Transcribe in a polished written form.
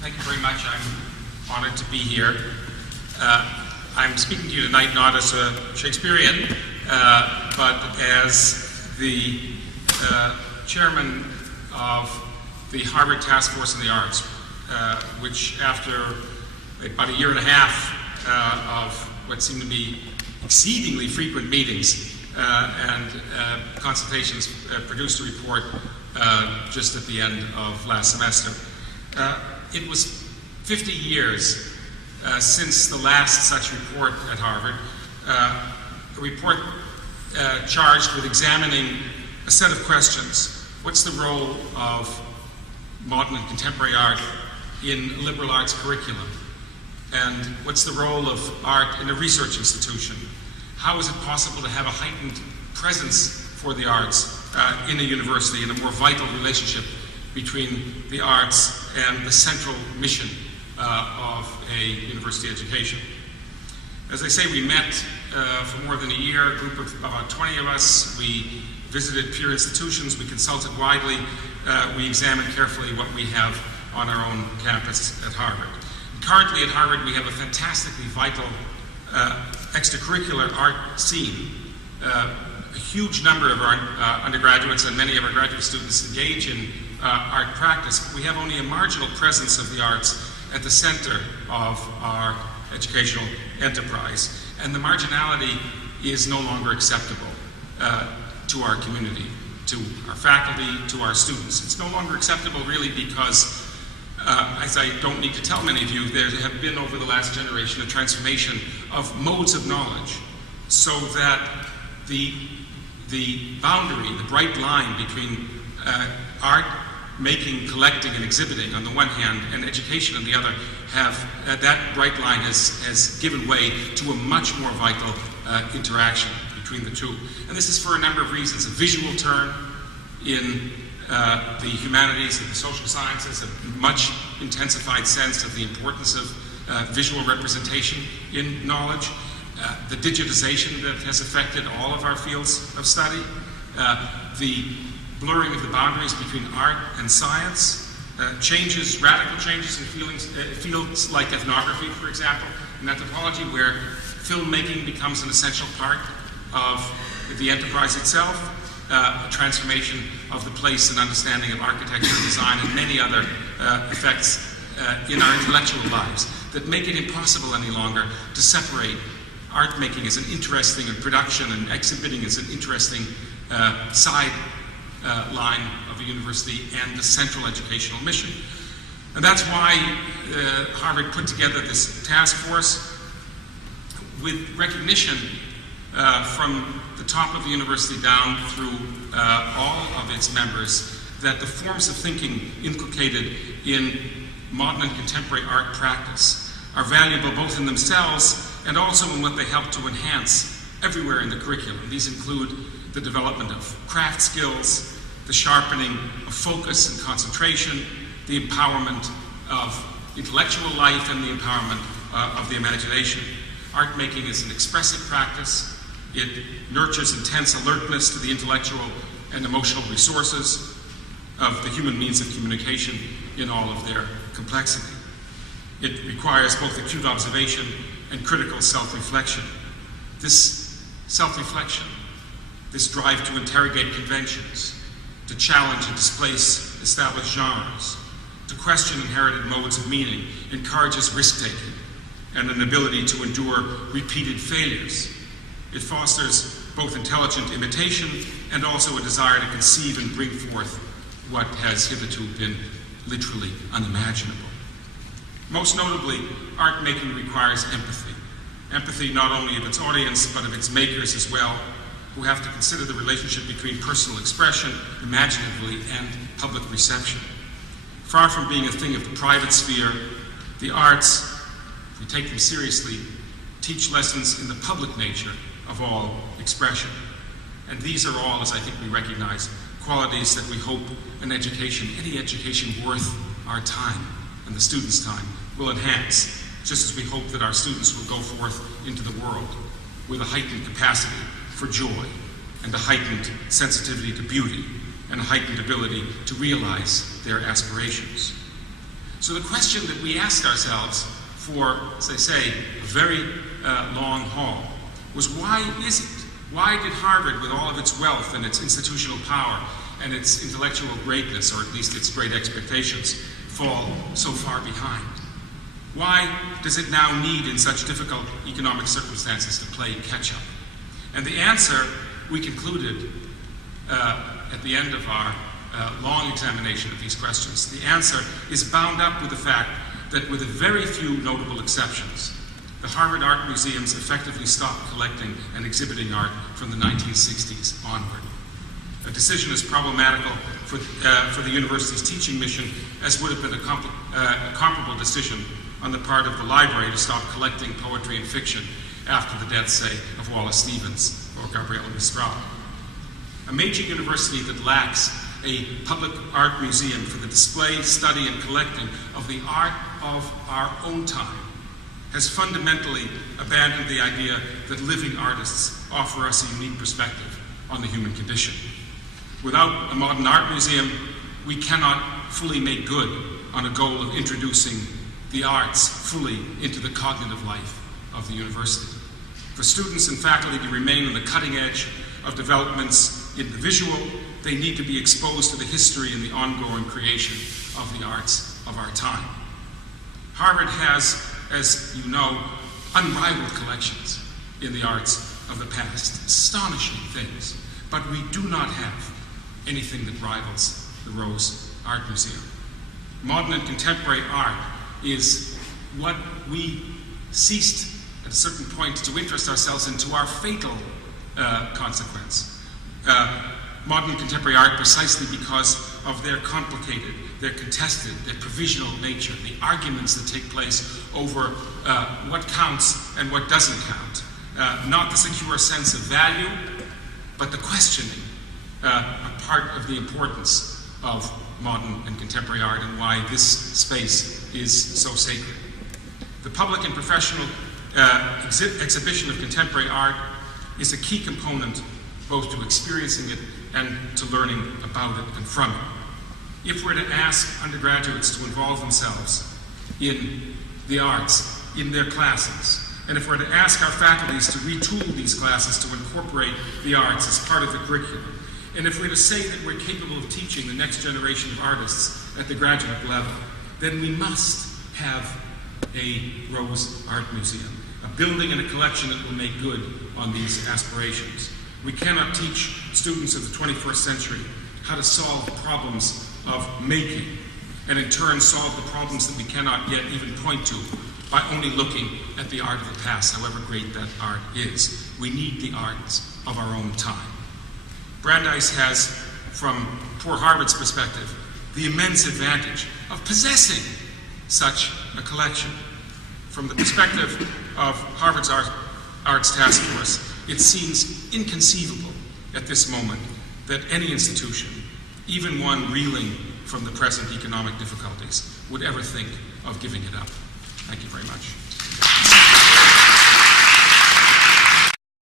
Thank you very much. I'm honored to be here. I'm speaking to you tonight not as a Shakespearean, but as the chairman of the Harvard Task Force on the Arts, which after about a year and a half of what seemed to be exceedingly frequent meetings and consultations, produced a report just at the end of last semester. It was 50 years since the last such report at Harvard, a report charged with examining a set of questions. What's the role of modern and contemporary art in a liberal arts curriculum? And what's the role of art in a research institution? How is it possible to have a heightened presence for the arts in a university and a more vital relationship between the arts and the central mission of a university education? As I say, we met for more than a year, a group of about 20 of us. We visited peer institutions, we consulted widely, we examined carefully what we have on our own campus at Harvard. Currently at Harvard, we have a fantastically vital extracurricular art scene. A huge number of our undergraduates and many of our graduate students engage in art practice. We have only a marginal presence of the arts at the center of our educational enterprise. And the marginality is no longer acceptable to our community, to our faculty, to our students. It's no longer acceptable really because, as I don't need to tell many of you, there have been over the last generation a transformation of modes of knowledge so that the boundary, the bright line between art making, collecting, and exhibiting on the one hand, and education on the other, that bright line has given way to a much more vital interaction between the two. And this is for a number of reasons. A visual turn in the humanities and the social sciences, a much intensified sense of the importance of visual representation in knowledge, the digitization that has affected all of our fields of study, the blurring of the boundaries between art and science, radical changes in fields like ethnography, for example, and anthropology, where filmmaking becomes an essential part of the enterprise itself, a transformation of the place and understanding of architecture and design, and many other effects in our intellectual lives that make it impossible any longer to separate art making as an interesting and production and exhibiting as an interesting side line of a university and the central educational mission. And that's why Harvard put together this task force with recognition from the top of the university down through all of its members that the forms of thinking inculcated in modern and contemporary art practice are valuable both in themselves and also in what they help to enhance everywhere in the curriculum. These include the development of craft skills, the sharpening of focus and concentration, the empowerment of intellectual life, and the empowerment of the imagination. Art making is an expressive practice. It nurtures intense alertness to the intellectual and emotional resources of the human means of communication in all of their complexity. It requires both acute observation and critical self-reflection. This self-reflection, this drive to interrogate conventions, to challenge and displace established genres, to question inherited modes of meaning, encourages risk-taking and an ability to endure repeated failures. It fosters both intelligent imitation and also a desire to conceive and bring forth what has hitherto been literally unimaginable. Most notably, art making requires empathy. Empathy not only of its audience, but of its makers as well, who have to consider the relationship between personal expression, imaginatively, and public reception. Far from being a thing of the private sphere, the arts, if we take them seriously, teach lessons in the public nature of all expression. And these are all, as I think we recognize, qualities that we hope an education, any education worth our time and the students' time, will enhance, just as we hope that our students will go forth into the world with a heightened capacity for joy and a heightened sensitivity to beauty and a heightened ability to realize their aspirations. So the question that we asked ourselves for, as I say, a very long haul was, why is it? Why did Harvard, with all of its wealth and its institutional power and its intellectual greatness, or at least its great expectations, fall so far behind? Why does it now need, in such difficult economic circumstances, to play catch-up? And the answer, we concluded at the end of our long examination of these questions, the answer is bound up with the fact that, with a very few notable exceptions, the Harvard Art Museums effectively stopped collecting and exhibiting art from the 1960s onward. A decision as problematical for the university's teaching mission as would have been a comparable decision on the part of the library to stop collecting poetry and fiction after the deaths, say, of Wallace Stevens or Gabriela Mistral. A major university that lacks a public art museum for the display, study, and collecting of the art of our own time has fundamentally abandoned the idea that living artists offer us a unique perspective on the human condition. Without a modern art museum, we cannot fully make good on a goal of introducing the arts fully into the cognitive life of the university. For students and faculty to remain on the cutting edge of developments in the visual, they need to be exposed to the history and the ongoing creation of the arts of our time. Harvard has, as you know, unrivaled collections in the arts of the past. Astonishing things. But we do not have anything that rivals the Rose Art Museum. Modern and contemporary art is what we ceased at a certain point to interest ourselves in, to our fatal consequence. Modern contemporary art, precisely because of their complicated, their contested, their provisional nature, the arguments that take place over what counts and what doesn't count. Not the secure sense of value, but the questioning are part of the importance of modern and contemporary art and why this space is so sacred. The public and professional exhibition of contemporary art is a key component both to experiencing it and to learning about it and from it. If we're to ask undergraduates to involve themselves in the arts, in their classes, and if we're to ask our faculties to retool these classes to incorporate the arts as part of the curriculum, and if we're to say that we're capable of teaching the next generation of artists at the graduate level, then we must have a Rose Art Museum, a building and a collection that will make good on these aspirations. We cannot teach students of the 21st century how to solve problems of making, and in turn solve the problems that we cannot yet even point to by only looking at the art of the past, however great that art is. We need the arts of our own time. Brandeis has, from poor Harvard's perspective, the immense advantage of possessing such a collection. From the perspective of Harvard's Arts Task Force, it seems inconceivable at this moment that any institution, even one reeling from the present economic difficulties, would ever think of giving it up. Thank you very much.